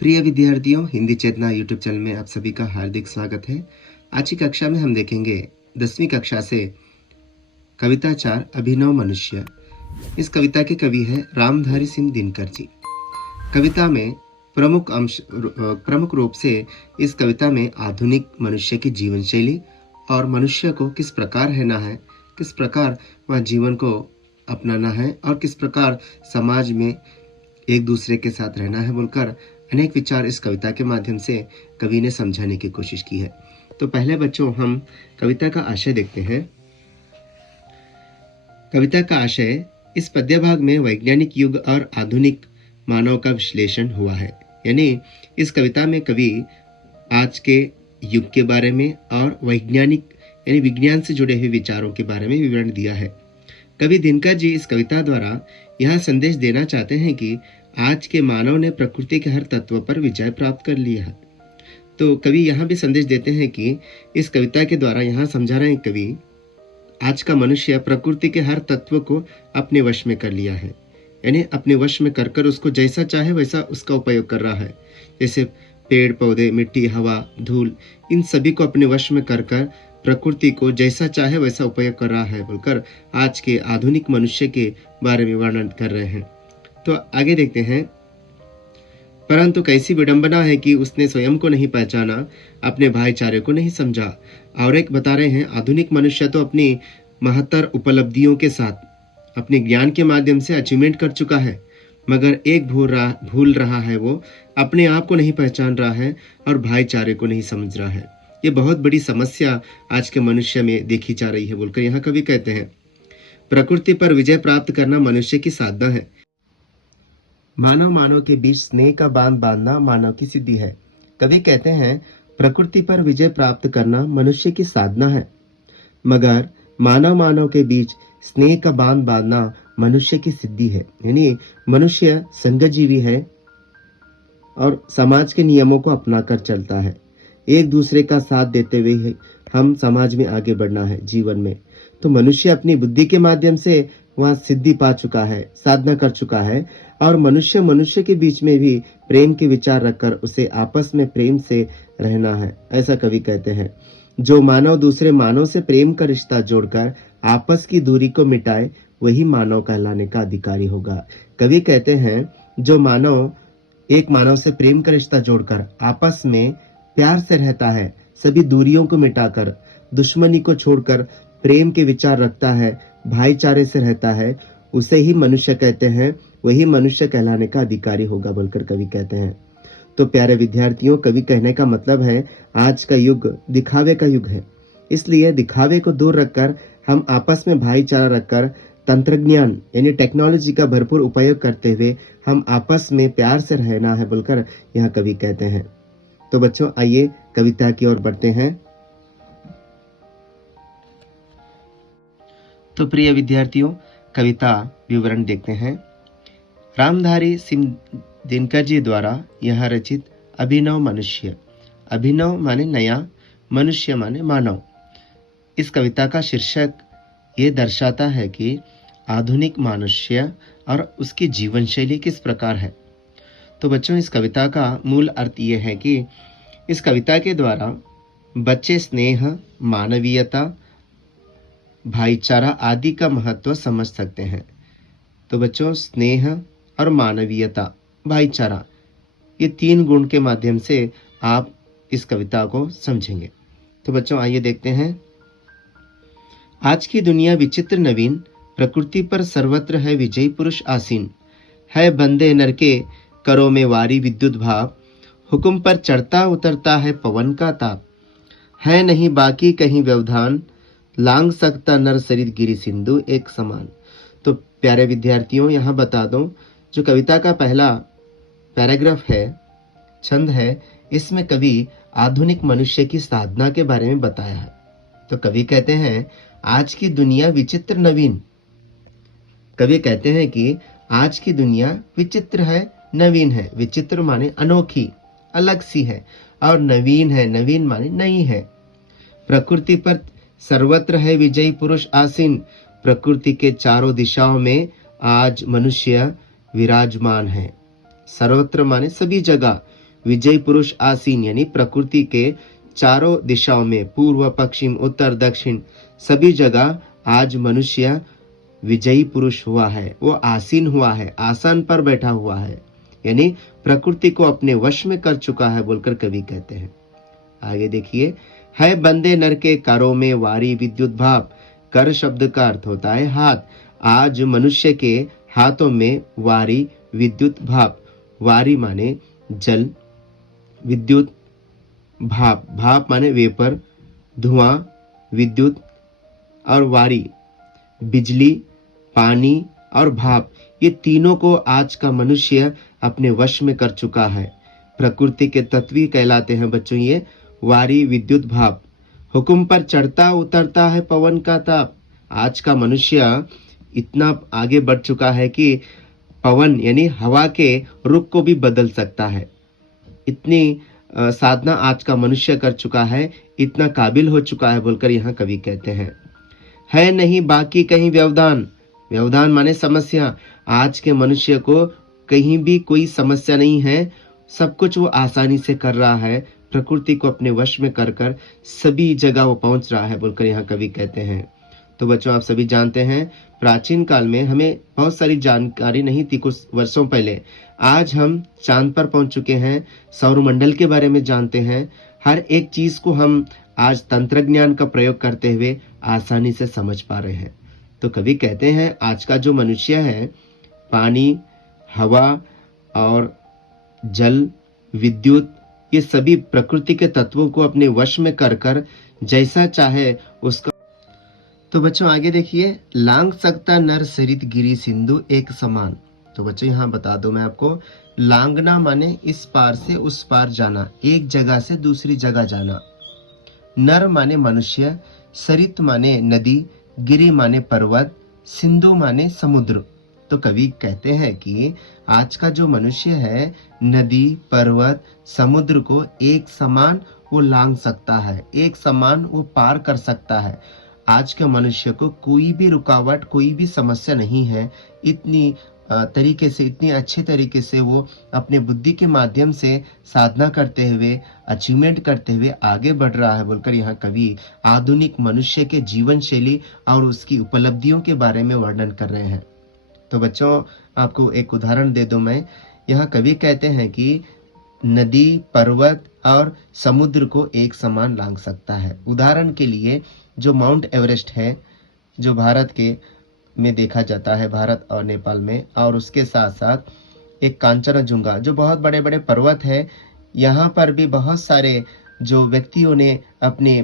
प्रिय विद्यार्थियों, हिंदी चेतना YouTube channel में आप सभी का हार्दिक स्वागत है। आज की कक्षा में हम देखेंगे 10वीं कक्षा से कविता 4 अभिनव मनुष्य। इस कविता के कवि है रामधारी सिंह दिनकर जी। कविता में प्रमुख रूप से इस कविता में आधुनिक मनुष्य की जीवन शैली और मनुष्य को किस प्रकार रहना है, किस प्रकार वह जीवन को अपनाना है और किस प्रकार समाज में एक दूसरे के साथ रहना है बोलकर अनेक विचार इस कविता के माध्यम से कवि ने समझाने की कोशिश की है। तो पहले बच्चों हम कविता का आशय देखते हैं। कविता का आशय, इस पद्य भाग में वैज्ञानिक युग और आधुनिक मानव का विश्लेषण हुआ है। यानी इस कविता में कवि आज के युग के बारे में और वैज्ञानिक यानी विज्ञान से जुड़े हुए विचारों के बारे में विवरण दिया है। कवि दिनकर जी इस कविता द्वारा यह संदेश देना चाहते हैं कि आज के मानव ने प्रकृति के हर तत्व पर विजय प्राप्त कर लिया है। तो कवि यहाँ भी संदेश देते हैं कि इस कविता के द्वारा यहाँ समझा रहे हैं कवि, आज का मनुष्य प्रकृति के हर तत्व को अपने वश में कर लिया है। यानी अपने वश में कर उसको जैसा चाहे वैसा उसका उपयोग कर रहा है। जैसे पेड़ पौधे, मिट्टी, हवा, धूल, इन सभी को अपने वश में कर प्रकृति को जैसा चाहे वैसा उपयोग कर रहा है बोलकर आज के आधुनिक मनुष्य के बारे में वर्णन कर रहे हैं। तो आगे देखते हैं। परंतु कैसी विडंबना है कि उसने स्वयं को नहीं पहचाना, अपने भाईचारे को नहीं समझा। और एक बता रहे हैं, आधुनिक मनुष्य तो अपनी महत्तर उपलब्धियों के साथ अपने ज्ञान के माध्यम से अचीवमेंट कर चुका है, मगर एक भूल रहा है, वो अपने आप को नहीं पहचान रहा है और भाईचारे को नहीं समझ रहा है। ये बहुत बड़ी समस्या आज के मनुष्य में देखी जा रही है बोलकर यहाँ कवि कहते हैं, प्रकृति पर विजय प्राप्त करना मनुष्य की साधना है। मानव के बीच स्नेह का बांध बांधना मानव की सिद्धि है। कवि कहते हैं, प्रकृति पर विजय प्राप्त करना मनुष्य की साधना है, मगर मानव के बीच स्नेह का बांध बांधना मनुष्य की सिद्धि है। यानी मनुष्य संघजीवी है और समाज के नियमों को अपनाकर चलता है। एक दूसरे का साथ देते हुए हम समाज में आगे बढ़ना है जीवन में। तो मनुष्य अपनी बुद्धि के माध्यम से वह सिद्धि पा चुका है, साधना कर चुका है, और मनुष्य के बीच में भी प्रेम के विचार रखकर उसे आपस में प्रेम से रहना है, ऐसा कवि कहते हैं। जो मानव दूसरे मानव से प्रेम का रिश्ता जोड़कर आपस की दूरी को मिटाए, वही मानव कहलाने का अधिकारी होगा। कवि कहते हैं, जो मानव एक मानव से प्रेम का रिश्ता जोड़कर आपस में प्यार से रहता है, सभी दूरियों को मिटाकर, दुश्मनी को छोड़कर प्रेम के विचार रखता है, भाईचारे से रहता है, उसे ही मनुष्य कहते हैं, वही मनुष्य कहलाने का अधिकारी होगा बोलकर कवि कहते हैं। तो प्यारे विद्यार्थियों, कवि कहने का मतलब है, आज का युग दिखावे का युग है, इसलिए दिखावे को दूर रखकर हम आपस में भाईचारा रखकर तंत्रज्ञान यानी टेक्नोलॉजी का भरपूर उपयोग करते हुए हम आपस में प्यार से रहना है बोलकर यहाँ कवि कहते हैं। तो बच्चों, आइए कविता की ओर बढ़ते हैं। तो प्रिय विद्यार्थियों, कविता विवरण देखते हैं। रामधारी सिंह दिनकर जी द्वारा यह रचित अभिनव मनुष्य, अभिनव माने नया, मनुष्य माने मानव। इस कविता का शीर्षक ये दर्शाता है कि आधुनिक मनुष्य और उसकी जीवन शैली किस प्रकार है। तो बच्चों, इस कविता का मूल अर्थ ये है कि इस कविता के द्वारा बच्चे स्नेह, मानवीयता, भाईचारा आदि का महत्व समझ सकते हैं। तो बच्चों, स्नेह और मानवीयता, भाईचारा, ये 3 गुण के माध्यम से आप इस कविता को समझेंगे। तो बच्चों, आइए देखते हैं। आज की दुनिया विचित्र नवीन, प्रकृति पर सर्वत्र है विजयी पुरुष आसीन। है बंदे नर के करों में वारी विद्युत भाव, हुक्म पर चढ़ता उतरता है पवन का ताप। है नहीं बाकी कहीं व्यवधान, लांग सकता नर शरीर गिरी सिंधु एक समान। तो प्यारे विद्यार्थियों, यहाँ बता दूं, जो कविता का पहला पैराग्राफ है, छंद है, इसमें कवि आधुनिक मनुष्य की साधना के बारे में बताया है। तो कवि कहते हैं, आज की दुनिया विचित्र नवीन। कवि कहते हैं कि आज की दुनिया विचित्र है, नवीन है। विचित्र माने अनोखी, अलग सी है, और नवीन है, नवीन माने नई है। प्रकृति पर सर्वत्र है विजयी पुरुष आसीन। प्रकृति के चारों दिशाओं में आज मनुष्य विराजमान है। सर्वत्र माने सभी जगह, विजय पुरुष आसीन यानी प्रकृति के चारों दिशाओं में, पूर्व पश्चिम उत्तर दक्षिण सभी जगह आज मनुष्य विजयी पुरुष हुआ है, वो आसीन हुआ है, आसन पर बैठा हुआ है, यानी प्रकृति को अपने वश में कर चुका है बोलकर कवि कहते हैं। आगे देखिए, है बंदे नर के करों में वारी विद्युत भाप। कर शब्द का अर्थ होता है हाथ। आज मनुष्य के हाथों में वारी विद्युत भाप। वारी माने जल, विद्युत भाप, भाप माने वेपर, धुआं, विद्युत और वारी बिजली, पानी और भाप, ये तीनों को आज का मनुष्य अपने वश में कर चुका है। प्रकृति के तत्व ही कहलाते हैं बच्चों ये वारी विद्युत भाप। हुक्म पर चढ़ता उतरता है पवन का ताप। आज का मनुष्य इतना आगे बढ़ चुका है कि पवन यानी हवा के रुख को भी बदल सकता है। इतनी साधना आज का मनुष्य कर चुका है, इतना काबिल हो चुका है बोलकर यहाँ कवि कहते हैं। है नहीं बाकी कहीं व्यवधान। व्यवधान माने समस्या। आज के मनुष्य को कहीं भी कोई समस्या नहीं है, सब कुछ वो आसानी से कर रहा है, प्रकृति को अपने वश में कर कर सभी जगह वो पहुंच रहा है बोलकर यहाँ कवि कहते हैं। तो बच्चों, आप सभी जानते हैं प्राचीन काल में हमें बहुत सारी जानकारी नहीं थी कुछ वर्षों पहले। आज हम चांद पर पहुंच चुके हैं, सौरमंडल के बारे में जानते हैं। हर एक चीज को हम आज तंत्रज्ञान का प्रयोग करते हुए आसानी से समझ पा रहे हैं। तो कवि कहते हैं आज का जो मनुष्य है, पानी, हवा और जल, विद्युत, ये सभी प्रकृति के तत्वों को अपने वश में कर कर जैसा चाहे उसका। तो बच्चों आगे देखिए, लांग सकता नर सरित गिरी सिंधु एक समान। तो बच्चों यहाँ बता दो मैं आपको, लांगना माने इस पार से उस पार जाना, एक जगह से दूसरी जगह जाना। नर माने मनुष्य, सरित माने नदी, गिरी माने पर्वत, सिंधु माने समुद्र। तो कवि कहते हैं कि आज का जो मनुष्य है, नदी, पर्वत, समुद्र को एक समान वो लांग सकता है, एक समान वो पार कर सकता है। आज के मनुष्य को कोई भी रुकावट, कोई भी समस्या नहीं है। इतनी तरीके से, इतनी अच्छे तरीके से वो अपने बुद्धि के माध्यम से साधना करते हुए, अचीवमेंट करते हुए आगे बढ़ रहा है बोलकर यहाँ कवि आधुनिक मनुष्य के जीवन शैली और उसकी उपलब्धियों के बारे में वर्णन कर रहे हैं। तो बच्चों, आपको एक उदाहरण दे दूं मैं। यहाँ कवि कहते हैं कि नदी, पर्वत और समुद्र को एक समान लांग सकता है। उदाहरण के लिए जो माउंट एवरेस्ट है, जो भारत के में देखा जाता है, भारत और नेपाल में, और उसके साथ साथ एक कांचनजुंगा जो बहुत बड़े बड़े पर्वत है, यहाँ पर भी बहुत सारे जो व्यक्तियों ने अपनी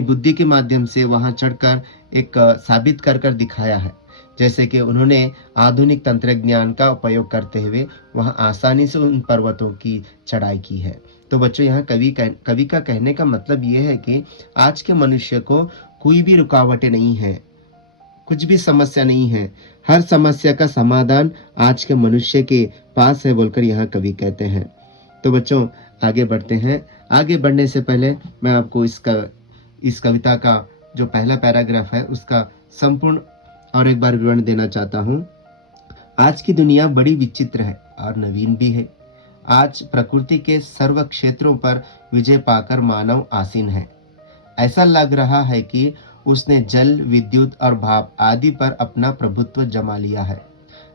बुद्धि के माध्यम से वहां चढ़कर एक साबित कर कर दिखाया है। जैसे कि उन्होंने आधुनिक तंत्रज्ञान का उपयोग करते हुए वहां आसानी से उन पर्वतों की चढ़ाई की है। तो बच्चों, यहाँ कवि का कहने का मतलब ये है कि आज के मनुष्य को कोई भी रुकावटें नहीं है, कुछ भी समस्या नहीं है। हर समस्या का समाधान आज के मनुष्य के पास है बोलकर यहाँ कवि कहते हैं। तो बच्चों, आगे बढ़ते हैं। आगे बढ़ने से पहले मैं आपको इस कविता का जो पहला पैराग्राफ है उसका संपूर्ण और एक बार विवरण देना चाहता हूँ। आज की दुनिया बड़ी विचित्र है और नवीन भी है। आज प्रकृति के सर्व क्षेत्रों पर विजय पाकर मानव आसीन है। ऐसा लग रहा है कि उसने जल, विद्युत और भाप आदि पर अपना प्रभुत्व जमा लिया है।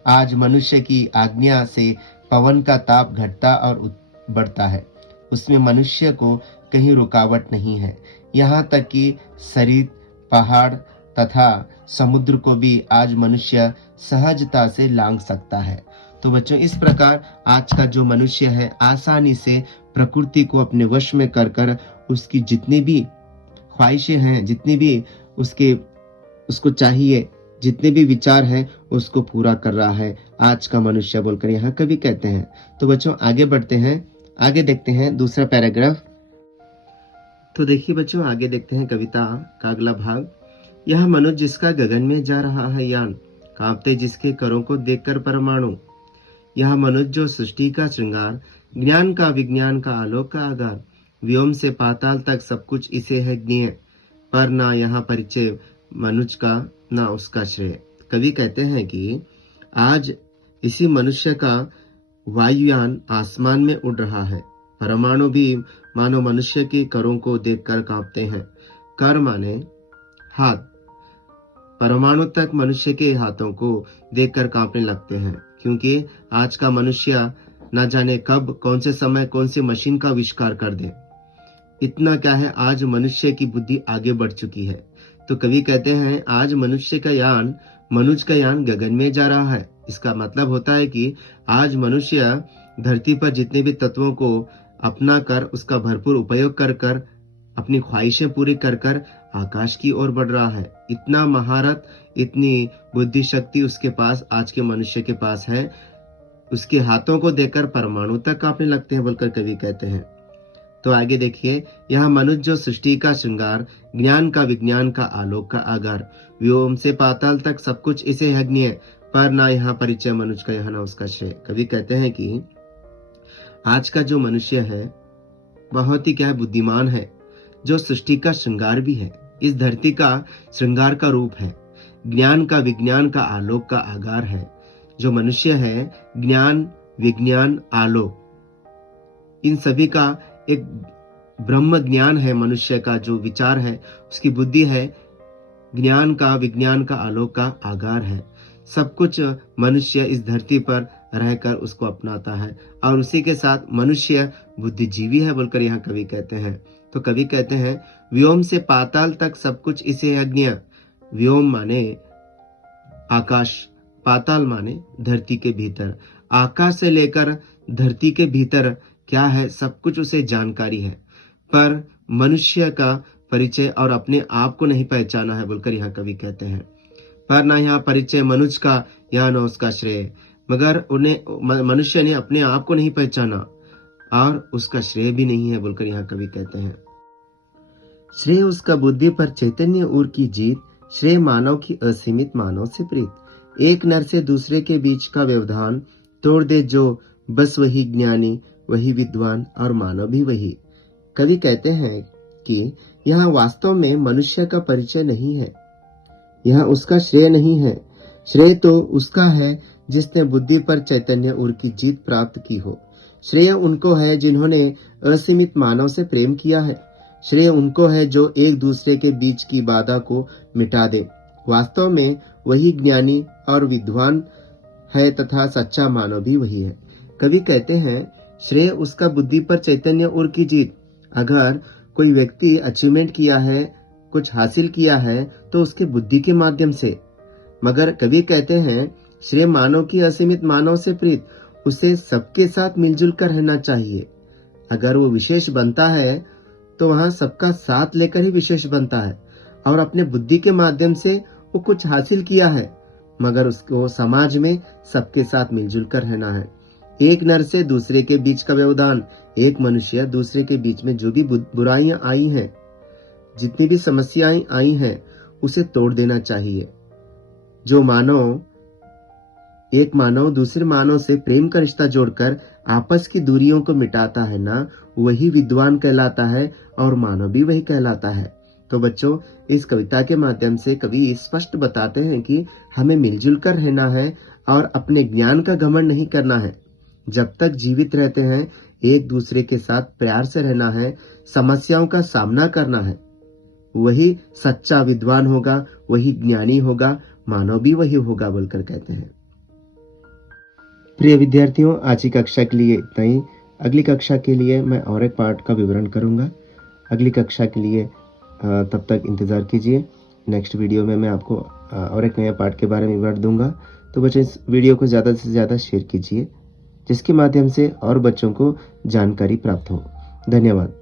आज मनुष्य की आज्ञा से पवन का ताप घटता और बढ़ता है। उसमें मनुष्य को कहीं रुकावट नहीं है। यहाँ तक कि सरित, पहाड़ तथा समुद्र को भी आज मनुष्य सहजता से लांघ सकता है। तो बच्चों, इस प्रकार आज का जो मनुष्य है आसानी से प्रकृति को अपने वश में कर कर उसकी जितनी भी ख्वाहिशें हैं, जितनी भी उसको चाहिए, जितने भी विचार हैं, उसको पूरा कर रहा है आज का मनुष्य बोलकर यहाँ कवि कहते हैं। तो बच्चों, आगे बढ़ते हैं। आगे देखते हैं दूसरा पैराग्राफ। तो देखिए बच्चों, आगे देखते हैं कविता का अगला भाग। यह मनुष्य जिसका गगन में जा रहा है यान, कांपते जिसके करों को देखकर परमाणु। यह मनुष्य जो सृष्टि का श्रृंगार, ज्ञान का विज्ञान का आलोक का आधार, व्योम से पाताल तक सब कुछ इसे है ज्ञेय, पर ना यहाँ परिचय मनुष्य का ना उसका श्रेय। कवि कहते हैं कि आज इसी मनुष्य का वायुयान आसमान में उड़ रहा है। परमाणु भी मानो मनुष्य के करों को देखकर कांपते हैं। कर माने हाथ। परमाणु तक मनुष्य के हाथों को देखकर कांपने लगते हैं, क्योंकि आज का मनुष्य न जाने कब कौन से समय कौन सी मशीन का आविष्कार कर दे। इतना क्या है, आज मनुष्य की बुद्धि आगे बढ़ चुकी है। तो कवि कहते हैं आज मनुष्य का यान गगन में जा रहा है। इसका मतलब होता है कि आज मनुष्य धरती पर जितने भी तत्वों को अपना कर उसका भरपूर उपयोग कर कर अपनी ख्वाहिशें पूरी कर कर आकाश की ओर बढ़ रहा है। इतना महारत, इतनी बुद्धि शक्ति उसके पास, आज के मनुष्य के पास है। उसके हाथों को देखकर परमाणु तक कांपने लगते हैं बोलकर कवि कहते हैं। तो आगे देखिए, यह मनुष्य जो सृष्टि का श्रृंगार, ज्ञान का विज्ञान का आलोक का आगार, व्योम से पाताल तक सब कुछ इसे यज्ञ, पर ना यहाँ परिचय मनुष्य का, यहाँ ना उसका श्रेय। कवि कहते हैं कि आज का जो मनुष्य है बहुत ही क्या है, बुद्धिमान है, जो सृष्टि का श्रृंगार भी है, इस धरती का श्रृंगार का रूप है, ज्ञान का विज्ञान का आलोक का आगार है। जो मनुष्य है ज्ञान विज्ञान आलोक इन सभी का एक ब्रह्म ज्ञान है। मनुष्य का जो विचार है, उसकी बुद्धि है, ज्ञान का विज्ञान का आलोक का आगार है। सब कुछ मनुष्य इस धरती पर रहकर उसको अपनाता है और उसी के साथ मनुष्य बुद्धिजीवी है बोलकर यहाँ कवि कहते हैं। तो कवि कहते हैं व्योम से पाताल तक सब कुछ इसे यज्ञ। व्योम माने आकाश, पाताल माने धरती के भीतर। आकाश से लेकर धरती के भीतर क्या है, सब कुछ उसे जानकारी है, पर मनुष्य का परिचय और अपने आप को नहीं पहचाना है बोलकर यहाँ कवि कहते हैं। पर ना यहाँ परिचय मनुष्य का, यहाँ न उसका श्रेय, मगर उन्हें मनुष्य ने अपने आप को नहीं पहचाना और उसका श्रेय भी नहीं है बोलकर यहाँ कवि कहते हैं। श्रेय उसका बुद्धि पर चैतन्य उर की जीत, श्रेय मानव की असीमित मानव से प्रीत। एक नर से दूसरे के बीच का व्यवधान तोड़ दे जो, बस वही ज्ञानी वही विद्वान और मानव भी वही। कवि कहते हैं कि यहाँ वास्तव में मनुष्य का परिचय नहीं है, यहाँ उसका श्रेय नहीं है। श्रेय तो उसका है जिसने बुद्धि पर चैतन्य उर की जीत प्राप्त की हो। श्रेय उनको है जिन्होंने असीमित मानव से प्रेम किया है। श्रेय उनको है जो एक दूसरे के बीच की बाधा को मिटा दे। वास्तव में वही ज्ञानी और विद्वान है तथा सच्चा मानव भी वही है। कवि कहते हैं श्रेय उसका बुद्धि पर चैतन्य उर की जीत। अगर कोई व्यक्ति अचीवमेंट किया है, कुछ हासिल किया है, तो उसके बुद्धि के माध्यम से, मगर कवि कहते हैं श्रेय मानव की असीमित मानव से प्रीत। उसे सबके साथ मिलजुल कर रहना चाहिए। अगर वो विशेष बनता है तो वहां सबका साथ लेकर ही विशेष बनता है, और अपने बुद्धि के माध्यम से वो कुछ हासिल किया है, मगर उसको समाज में सबके साथ मिलजुल कर रहना है। एक नर से दूसरे के बीच का व्यवधान, एक मनुष्य दूसरे के बीच में जो भी बुराइयां आई हैं, जितनी भी समस्याएं आई हैं, उसे तोड़ देना चाहिए। जो मानव, एक मानव दूसरे मानव से प्रेम का रिश्ता जोड़कर आपस की दूरियों को मिटाता है ना, वही विद्वान कहलाता है और मानव भी वही कहलाता है। तो बच्चों, इस कविता के माध्यम से कवि स्पष्ट बताते हैं कि हमें मिलजुल कर रहना है और अपने ज्ञान का घमंड नहीं करना है। जब तक जीवित रहते हैं एक दूसरे के साथ प्यार से रहना है, समस्याओं का सामना करना है। वही सच्चा विद्वान होगा, वही ज्ञानी होगा, मानव भी वही होगा बोलकर कहते हैं। प्रिय विद्यार्थियों, आज की कक्षा के लिए इतना ही। अगली कक्षा के लिए मैं और एक पार्ट का विवरण करूंगा। अगली कक्षा के लिए तब तक इंतज़ार कीजिए। नेक्स्ट वीडियो में मैं आपको और एक नया पार्ट के बारे में विवरण दूंगा। तो बच्चों, इस वीडियो को ज़्यादा से ज़्यादा शेयर कीजिए, जिसके माध्यम से और बच्चों को जानकारी प्राप्त हो। धन्यवाद।